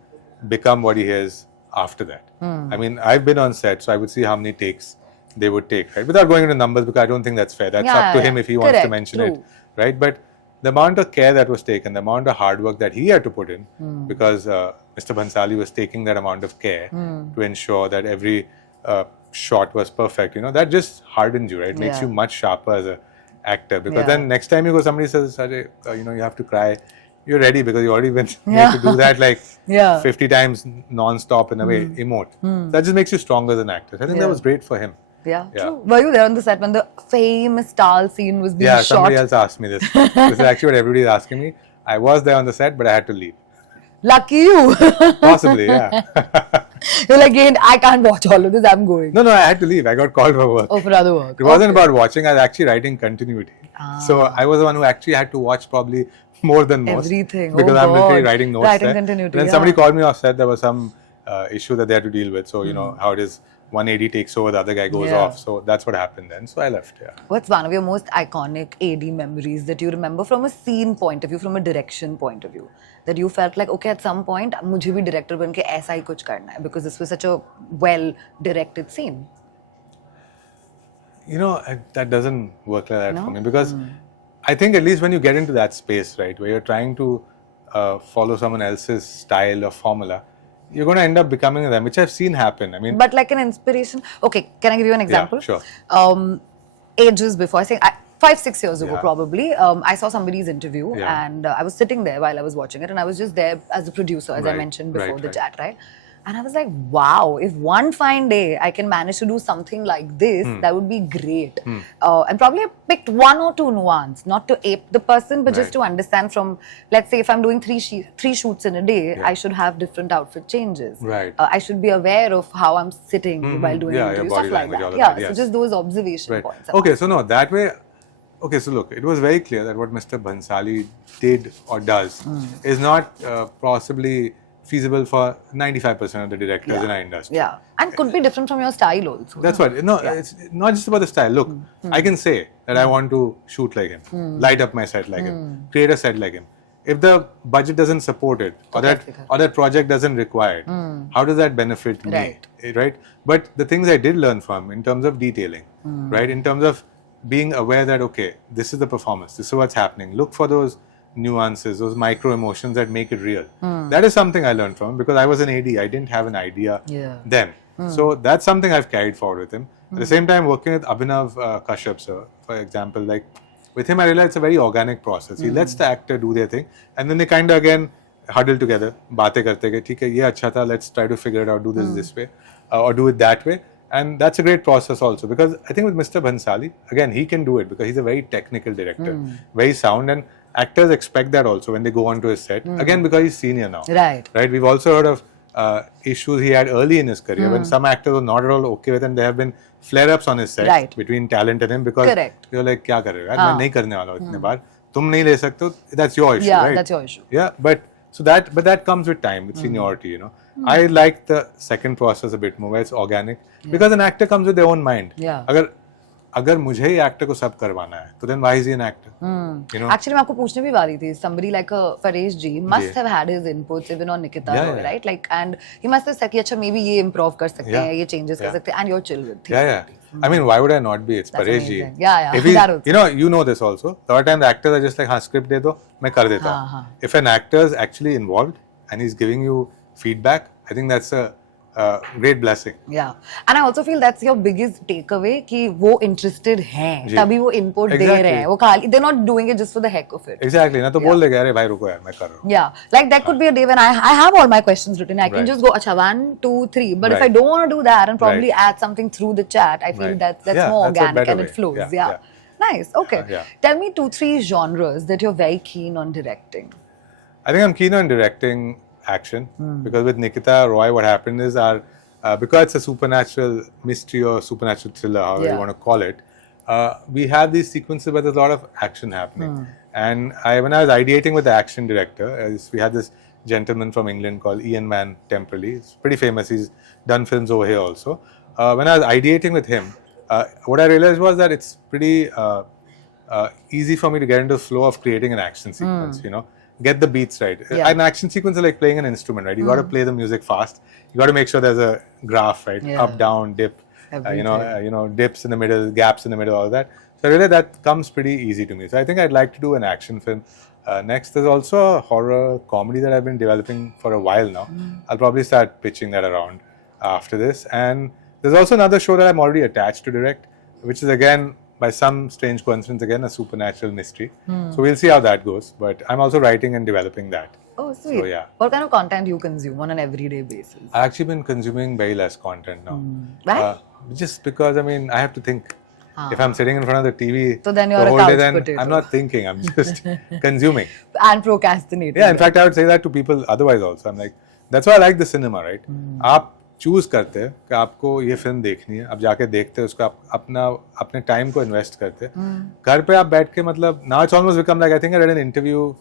become what he is after that. I mean, I've been on set, so I would see how many takes they would take, right? Without going into numbers, because I don't think that's fair. That's up to him if he wants to mention it, right? But the amount of care that was taken, the amount of hard work that he had to put in, because Mr. Bhansali was taking that amount of care to ensure that every shot was perfect, you know, that just hardens you, right? It makes you much sharper as an actor. Because then next time you go, somebody says, Ajay, you know, you have to cry. You're ready because you already been made to do that like 50 times non-stop in a way, emote. That just makes you stronger as an actor. I think that was great for him. Yeah, true. Were you there on the set when the famous Tal scene was being shot? Yeah, somebody else asked me this. This is actually what everybody is asking me. I was there on the set, but I had to leave. Lucky you. Possibly, yeah. You're like, I can't watch all of this, I'm going. No, I had to leave. I got called for work. Oh, for other work. It wasn't about watching, I was actually writing continuity. So I was the one who actually had to watch probably more than most. Everything. Because I'm literally writing notes writing there. Continuity, then somebody called me off set, there was some issue that they had to deal with. So, you know, how it is, 180 takes over, the other guy goes off. So that's what happened then. So I left, What's one of your most iconic AD memories that you remember from a scene point of view, from a direction point of view? That you felt like, okay, at some point, मुझे भी director बन के ऐसा ही कुछ करना है, because this was such a well-directed scene. You know, that doesn't work like that for me, because I think at least when you get into that space, right, where you're trying to follow someone else's style or formula, you're going to end up becoming them, which I've seen happen. I mean, but like an inspiration. Okay, can I give you an example? Yeah, sure. Ages before, I think 5-6 years ago probably, I saw somebody's interview and I was sitting there while I was watching it, and I was just there as a producer, as I mentioned before the chat, right? And I was like, wow, if one fine day I can manage to do something like this, that would be great. And probably I picked one or two nuances, not to ape the person, but just to understand from, let's say if I'm doing three shoots in a day, I should have different outfit changes. Right. I should be aware of how I'm sitting while doing interviews, stuff like that. So just those observation points. Okay, so no, that way, okay, so look, it was very clear that what Mr. Bhansali did or does is not possibly feasible for 95% of the directors in our industry. Yeah, and could be different from your style also. That's what. No, it's not just about the style. Look, I can say that I want to shoot like him, light up my set like him, create a set like him. If the budget doesn't support it, or that project doesn't require it, how does that benefit me? Right? But the things I did learn from in terms of detailing, right? In terms of being aware that, okay, this is the performance, this is what's happening. Look for those nuances, those micro emotions that make it real. That is something I learned from him, because I was an AD. I didn't have an idea then. So that's something I've carried forward with him. At the same time, working with Abhinav Kashyap sir, for example, like with him, I realized it's a very organic process. He lets the actor do their thing, and then they kind of again huddle together, बातें करते गए, ठीक है, ये अच्छा था, let's try to figure it out, do this way, or do it that way. And that's a great process also, because I think with Mr. Bhansali, again, he can do it because he's a very technical director, very sound, and actors expect that also when they go onto his set. Again, because he's senior now. Right. We've also heard of issues he had early in his career when some actors were not at all okay with him. There have been flare-ups on his set between talent and him, because you're like, क्या कर रहे हो यार, मैं नहीं करने वाला हूँ इतने बार, तुम नहीं ले सकते हो, that's your issue, right? That's your issue. Yeah, but So but that comes with time, with seniority, you know. I like the second process a bit more, where it's organic, because an actor comes with their own mind. अगर मुझे ही actor को सब करवाना है, तो then why is he an actor? You know? Actually, मैं आपको पूछने भी वाली थी. Somebody like Paresh ji must have had his inputs even on Nikita Roy, right? Like, and he must have said कि अच्छा maybe ये improv कर सकते हैं, ये changes कर सकते हैं, and you're chill with it. I mean, why would I not be? It's Paresh ji. If that also. You know this also. The other time the actors are just like, हाँ script दे दो, मैं कर देता हूँ. If an actor is actually involved and he's giving you feedback, I think that's a great blessing. Yeah, and I also feel that's your biggest takeaway कि वो interested हैं, तभी वो input दे रहे हैं. वो खाली they're not doing it just for the heck of it. Exactly. ना तो बोल देगा अरे भाई रुको यार मैं कर रहा हूँ. Yeah, like that could be a day when I have all my questions written. I can just go अच्छा 1, 2, 3. But if I don't want to do that and probably add something through the chat, I feel that's more organic and it flows. Yeah. Nice. Okay. Tell me 2, 3 genres that you're very keen on directing. I think I'm keen on directing action because with Nikita Roy, what happened is because it's a supernatural mystery or supernatural thriller, however you want to call it, we have these sequences where there's a lot of action happening. And when I was ideating with the action director, we had this gentleman from England called Ian Van Temperley. He's pretty famous. He's done films over here also. When I was ideating with him, what I realized was that it's pretty easy for me to get into the flow of creating an action sequence, you know. Get the beats right. An action sequence is like playing an instrument, right? You got to play the music fast. You got to make sure there's a graph, right? Up, down, dip. You know, dips in the middle, gaps in the middle, all that. So really, that comes pretty easy to me. So I think I'd like to do an action film. Next, there's also a horror comedy that I've been developing for a while now. I'll probably start pitching that around after this. And there's also another show that I'm already attached to direct, which is again, by some strange coincidence, again, a supernatural mystery. So we'll see how that goes. But I'm also writing and developing that. Oh, sweet. So, What kind of content you consume on an everyday basis? I've actually been consuming very less content now. Why? Just because, I mean, I have to think. If I'm sitting in front of the TV so then you're the a whole couch day, then potato. I'm not thinking. I'm just consuming. And procrastinating. Yeah, in fact, I would say that to people otherwise also. I'm like, that's why I like the cinema, right? आप choose करते हैं कि आपको ये film देखनी है, आप जाके देखते हैं उसको, आप अपने टाइम को इन्वेस्ट करते हैं. घर पे आप बैठ के मतलब now it's almost become like I think I read an interview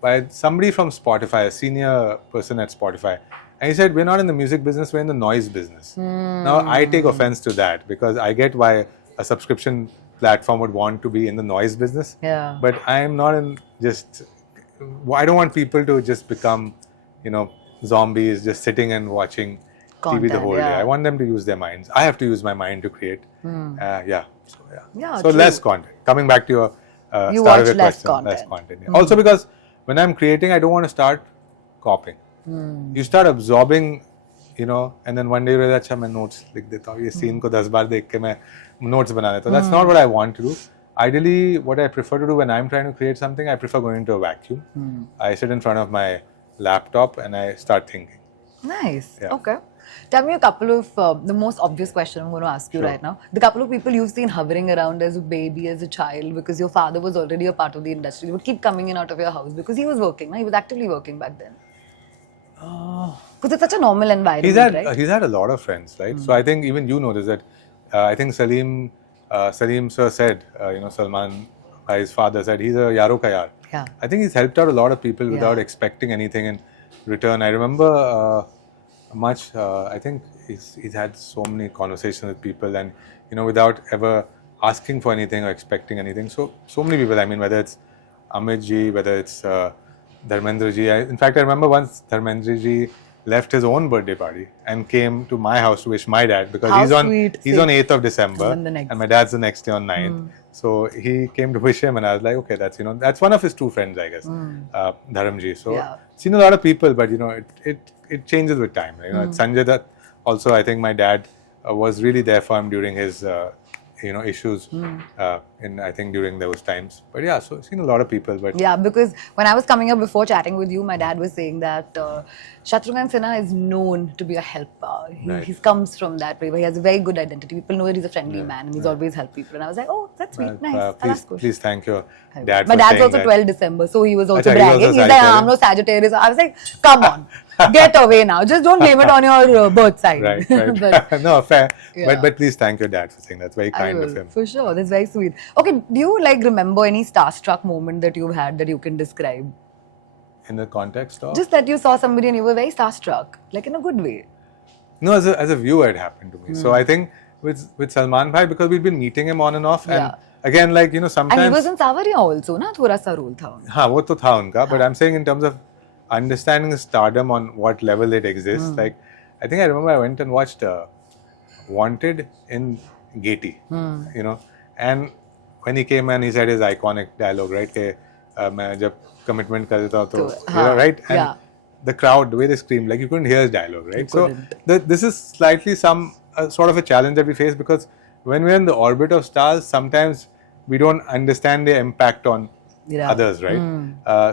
by somebody from Spotify, a senior person at Spotify, and he said we're not in the music business, we're in the noise business. Now I take offense to that because I get why a subscription platform would want to be in the noise business. But I am not in just. I don't want people to just become, you know, zombies just sitting and watching TV the whole day. I want them to use their minds. I have to use my mind to create. So less content. Coming back to your you start watch of your less question, content. less content. Also because when I'm creating, I don't want to start copying. You start absorbing, you know, and then one day you realize, अच्छा मैं notes लिख देता हूँ, ये scene को 10 बार देख के मैं notes बना देता हूँ. That's not what I want to do. Ideally, what I prefer to do when I'm trying to create something, I prefer going into a vacuum. I sit in front of my laptop and I start thinking. Nice. Okay. Tell me a couple of the most obvious question I'm going to ask you right now. The couple of people you've seen hovering around as a baby, as a child, because your father was already a part of the industry. He would keep coming in out of your house because he was working. He was actively working back then. Because it's such a normal environment, right? He's had a lot of friends, right? So I think even you notice that. I think Salim sir said, you know, Salman, his father said, he's a yaro ka yaar. Yeah. I think he's helped out a lot of people without expecting anything in return. I remember I think he's had so many conversations with people and, you know, without ever asking for anything or expecting anything. So many people, I mean, whether it's Amit ji, whether it's Dharmendra ji. In fact, I remember once Dharmendra ji left his own birthday party and came to my house to wish my dad because he's on 8th of December and my dad's the next day on 9th. So he came to wish him and I was like, okay, that's one of his two friends, I guess, Dharamji. So seen a lot of people, but you know, it changes with time. You know, Sanjay Dutt also, I think my dad was really there for him during his you know, issues in I think during those times. But yeah, so I've seen a lot of people. But yeah, because when I was coming up before chatting with you, my dad was saying that Shatrughan Sinha is known to be a helper. He comes from that way where he has a very good identity. People know that he's a friendly man and he's always helped people. And I was like, oh, that's sweet, nice. Please thank your dad. My for dad's saying also that. 12 December, so he was also Achha, bragging. He's like, I'm no Sagittarius. I was like, come on, get away now. Just don't blame it on your birth sign. Right. But, no, fair. Yeah. But please thank your dad for saying that. That's very kind of him. For sure, that's very sweet. Okay, do you like remember any starstruck moment that you've had that you can describe? in the context of Just that you saw somebody and you were very starstruck, like in a good way. no, as a viewer, it happened to me. So I think with Salman Bhai, because we've been meeting him on and off, and Yeah. again, like sometimes. And he was in Savaria also, na? Thoda sa role tha. हाँ वो तो था उनका, but I'm saying in terms of understanding stardom on what level it exists. Like I think I remember I went and watched Wanted in Gaiety, and when he came and he said his iconic dialogue, right? कि मैं जब commitment कर देता हूँ तो right, and the crowd, the way they screamed, like you couldn't hear his dialogue, right? So this is slightly sort of a challenge that we face, because when we're in the orbit of stars, sometimes we don't understand their impact on others, right?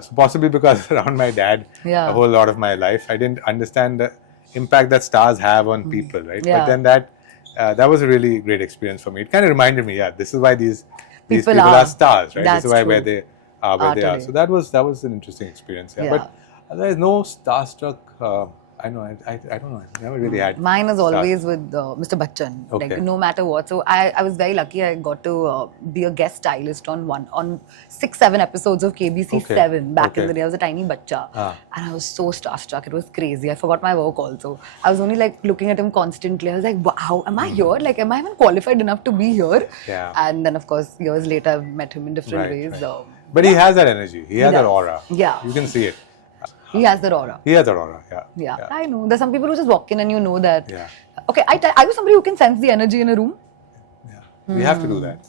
So possibly because around my dad a whole lot of my life, I didn't understand the impact that stars have on people, right? But then that was a really great experience for me. It kind of reminded me, this is why these people are stars, right? This is why where they are. So that was an interesting experience. But otherwise, no starstruck. I know. I don't know. I never really had. Mine is always with Mr. Bachchan. Okay. Like no matter what. So I was very lucky. I got to be a guest stylist on 6-7 episodes of KBC 7 back in the day. I was a tiny bacha, and I was so starstruck. It was crazy. I forgot my work also. I was only like looking at him constantly. I was like, wow, am I here? Like, am I even qualified enough to be here? Yeah. And then of course years later, I've met him in different ways. Right. But he has that energy. He has that aura. Yeah. You can see it. He has that aura. He has that aura, Yeah, I know. There's some people who just walk in and you know that. Yeah. Okay, are you somebody who can sense the energy in a room? Yeah. We have to do that.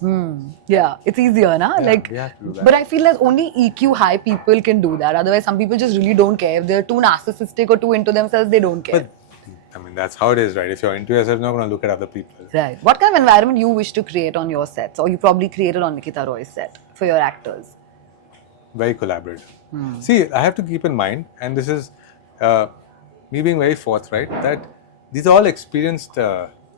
Yeah, it's easier, na? Yeah, like, we have to do that. But I feel that only EQ high people can do that. Otherwise, some people just really don't care. If they're too narcissistic or too into themselves, they don't care. But, I mean, that's how it is, right? If you're into yourself, you're not going to look at other people. Right. What kind of environment you wish to create on your sets? Or you probably created on Nikita Roy's set for your actors? Very collaborative. See, I have to keep in mind, and this is me being very forthright, that these are all experienced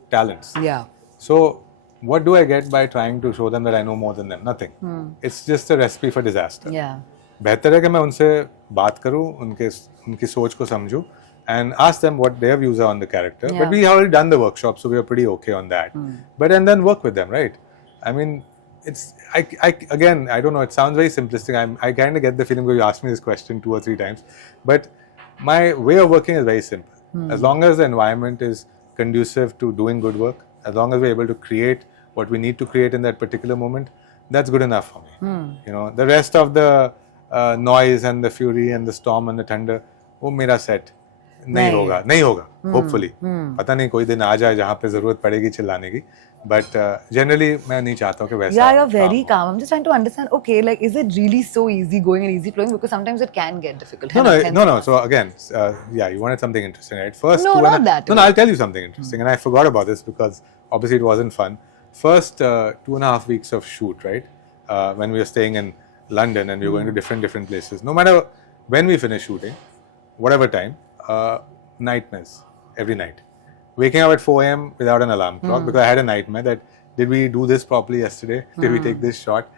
talents. Yeah. So, what do I get by trying to show them that I know more than them? Nothing. It's just a recipe for disaster. Yeah. बेहतर है कि मैं उनसे बात करूं, उनकी सोच को समझूं, and ask them what their views are on the character. But we have already done the workshop, so we are pretty okay on that. But and then work with them, right? I mean, again, I don't know, it sounds very simplistic. I kind of get the feeling because you asked me this question 2 or 3 times. But my way of working is very simple. As long as the environment is conducive to doing good work, as long as we're able to create what we need to create in that particular moment, that's good enough for me. The rest of the noise and the fury and the storm and the thunder, वो मेरा set नहीं होगा hopefully. पता नहीं कोई दिन आ जाए जहाँ पे जरूरत पड़ेगी चिल्लाने की. But generally, मैं नहीं चाहता हूँ कि वैसा. Yeah, you're very calm. I'm just trying to understand. Okay, like, is it really so easy going and easy flowing? Because sometimes it can get difficult. No. So again, you wanted something interesting, right? First, no, not that. No, I'll tell you something interesting, and I forgot about this because obviously it wasn't fun. First 2.5 weeks of shoot, right? When we were staying in London and we were going to different places. No matter when we finish shooting, whatever time, nightmares every night. Waking up at 4 a.m. without an alarm clock because I had a nightmare that did we do this properly yesterday? Did we take this shot?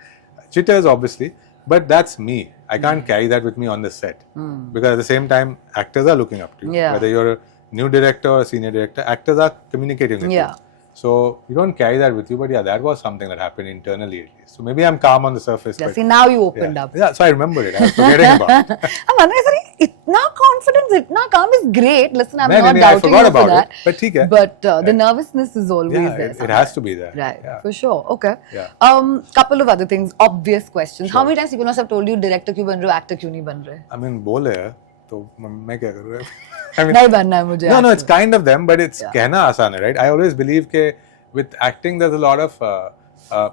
Jitters, obviously, but that's me. I can't carry that with me on the set because at the same time, actors are looking up to you. Yeah. Whether you're a new director or a senior director, actors are communicating with you. So you don't carry that with you, but that was something that happened internally at least. So maybe I'm calm on the surface. Yeah, see, now you opened up. Yeah, so I remember it. I was forgetting about it. I'm wondering, itna confidence, itna calm is great. Listen, I'm not doubting I forgot you about for that. It, but ठीक है. But the nervousness is always there. It has to be there. Right, for sure. Okay. Yeah. Couple of other things, obvious questions. How many times people must have told you, director क्यों बन रहे हो, actor क्यों नहीं बन रहे? I mean, बोले है, तो मैं क्या कर रहा हूँ? I mean, नहीं बनना है मुझे. No, it's kind of them, but it's कहना आसान है, right? I always believe के with acting, there's a lot of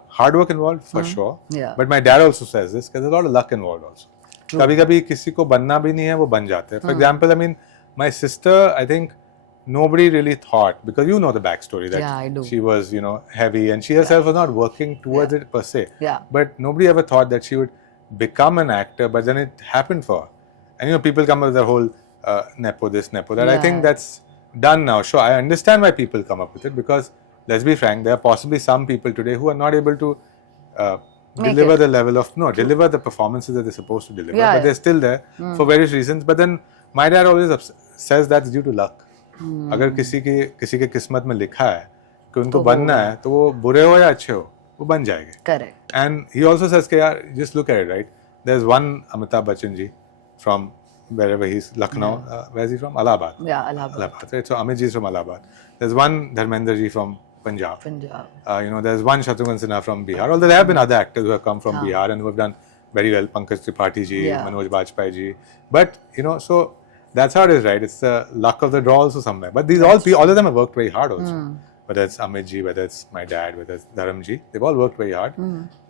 hard work involved for sure. Yeah. But my dad also says this because there's a lot of luck involved also. कभी-कभी किसी को बनना भी नहीं है वो बन जाते हैं. For example, I mean, my sister, I think nobody really thought, because you know the backstory that I do. she was, heavy and she herself was not working towards it per se. Yeah. But nobody ever thought that she would become an actor, but then it happened for her. And people come up with the whole nepo this, nepo that. I think that's done now. Sure, I understand why people come up with it because let's be frank, there are possibly some people today who are not able to deliver the level of, deliver the performances that they're supposed to deliver, but they're still there for various reasons. But then my dad always says that's due to luck. अगर किसी के किस्मत में लिखा है कि उनको बनना है तो वो बुरे हो या अच्छे हो वो बन जाएंगे. Correct. And he also says कि यार just look at it, right? There's one Amitabh Bachchan ji from wherever he's, Lucknow. Where's he from? Allahabad. Yeah, Allahabad. Allahabad, right? So Amit ji is from Allahabad. There's one Dharmender ji from Punjab. There's one Shatrughan Sinha from Bihar. Although there have been other actors who have come from Bihar and who have done very well. Pankaj Tripathi ji, Manoj Bajpayee ji. But, so that's how it is, right? It's the luck of the draw also somewhere. But these all of them have worked very hard also. Whether it's Amit ji, whether it's my dad, whether it's Dharam ji, they've all worked very hard.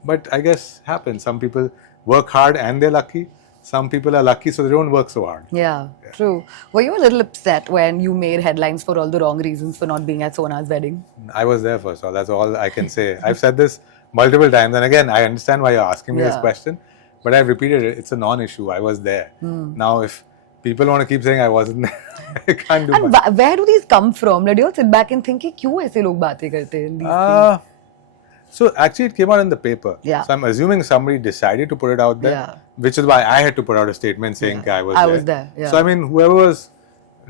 But I guess happens. Some people work hard and they're lucky. Some people are lucky, so they don't work so hard. Yeah, true. Were you a little upset when you made headlines for all the wrong reasons for not being at Sona's wedding? I was there first of all. That's all I can say. I've said this multiple times. And again, I understand why you're asking me this question. But I've repeated it. It's a non-issue. I was there. Now, if people want to keep saying I wasn't there, I can't do much. And where do these come from? Like, do you sit back and think, क्यों ऐसे लोग बातें करते हैं in these things? So actually it came out in the paper. Yeah. So I'm assuming somebody decided to put it out there, which is why I had to put out a statement saying I was there. Yeah. So I mean, whoever was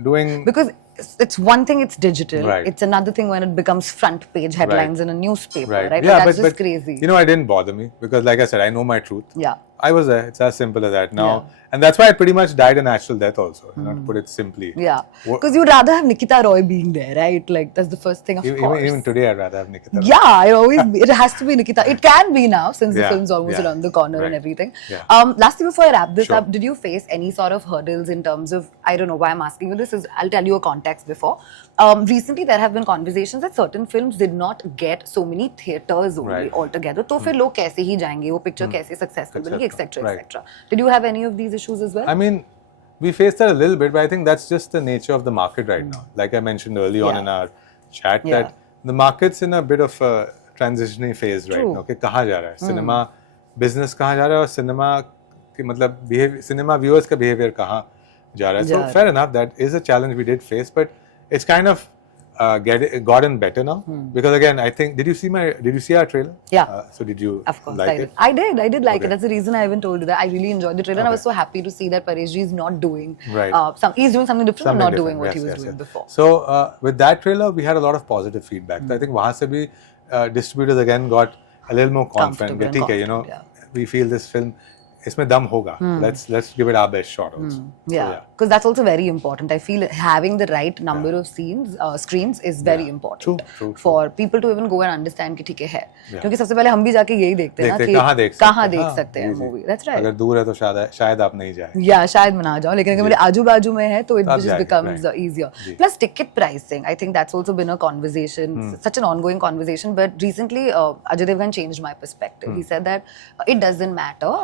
doing... Because it's one thing, it's digital. Right. It's another thing when it becomes front page headlines in a newspaper, right? Yeah, that's just crazy. It didn't bother me because like I said, I know my truth. Yeah. I was there. It's as simple as that now. And that's why I pretty much died a natural death also, to put it simply. Yeah. Because you'd rather have Nikita Roy being there, right? Like, that's the first thing, of course. Even today, I'd rather have Nikita Roy. Yeah, it has to be Nikita. It can be now, since the film's almost around the corner and everything. Yeah. Lastly, before I wrap this up, did you face any sort of hurdles in terms of, I don't know why I'm asking you this, I'll tell you a context before. Recently, there have been conversations that certain films did not get so many theatres only altogether. तो फिर लोग कैसे ही जाएंगे, वो picture कैसे successful बनेगी, etc. etc. Did you have any of these issues as well? I mean, we faced that a little bit, but I think that's just the nature of the market right now. Like I mentioned early on in our chat, that the market's in a bit of a transitioning phase right now. Okay, कहाँ जा रहा है? Cinema business कहाँ जा रहा है और cinema के मतलब cinema viewers का behavior कहाँ जा रहा है? So fair enough, that is a challenge we did face, but it's kind of gotten better now because again I think did you see our trailer? So did you of course like it? I did like it. That's the reason I even told you that I really enjoyed the trailer and I was so happy to see that Pareshji is not doing he's doing something different and not doing what he was doing before. So with that trailer we had a lot of positive feedback. So I think वहाँ से भी distributors again got a little more confident. ठीक है, we feel this film इसमें दम होगा. Let's give it our best shot also. Yeah, because that's also very important. I feel having the right number of screens is very important for people to even go and understand कि ठीक है क्योंकि सबसे पहले हम भी जाके यही देखते हैं ना कि कहाँ देख सकते हैं मूवी. That's right. अगर दूर है तो शायद आप नहीं जाए. Yeah, शायद मैं ना जाऊँ, लेकिन अगर मेरे आजू बाजू में है तो it just becomes easier. Plus ticket pricing, I think that's also been a conversation, such an ongoing conversation. But recently Ajay Devgan changed my perspective. He said that it doesn't matter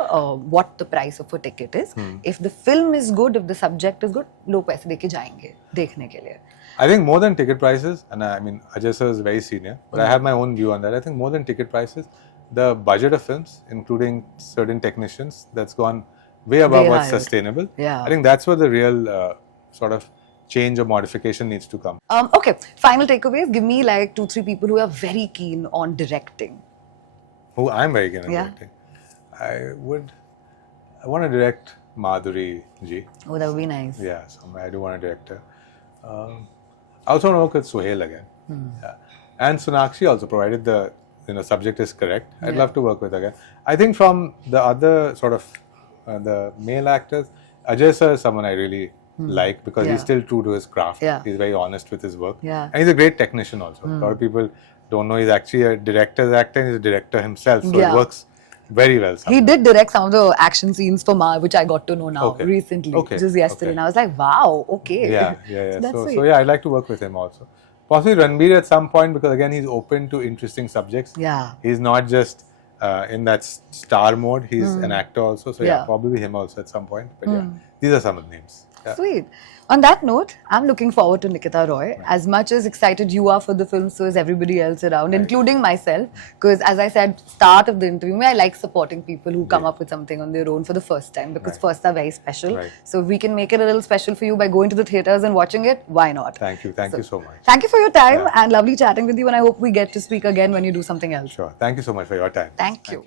what the price of a ticket is. If the film is good, if the subject is good, लोग पैसे देके जाएंगे देखने के लिए. I think more than ticket prices, and I mean Ajay sir is very senior, but I have my own view on that. I think more than ticket prices, the budget of films, including certain technicians, that's gone way above what's sustainable. I think that's where the real sort of change or modification needs to come. Okay, final takeaways. Give me like 2-3 people who are very keen on directing. Who I'm very keen on directing. I want to direct Madhuri ji. Oh, that would be nice. Yeah, so I do want to direct her. I also want to work with Sohail again. And Sonakshi also, provided the subject is correct. I'd love to work with her again. I think from the other sort of the male actors, Ajay sir is someone I really like because he's still true to his craft. He's very honest with his work. And he's a great technician also. A lot of people don't know he's actually a director's actor and he's a director himself. So it works very well. He did direct some of the action scenes for Ma, which I got to know now recently, just yesterday. And I was like, wow, okay. So yeah, I'd like to work with him also. Possibly Ranbir at some point because again, he's open to interesting subjects. He's not just in that star mode. He's an actor also. So yeah, probably him also at some point. But yeah, these are some of the names. Sweet. On that note, I'm looking forward to Nikita Roy. As much as excited you are for the film, so is everybody else around, including myself. Because as I said, start of the interview, I like supporting people who come up with something on their own for the first time. Because firsts are very special. So if we can make it a little special for you by going to the theatres and watching it, why not? Thank you. Thank you so much. Thank you for your time and lovely chatting with you. And I hope we get to speak again when you do something else. Sure. Thank you so much for your time. Thank you.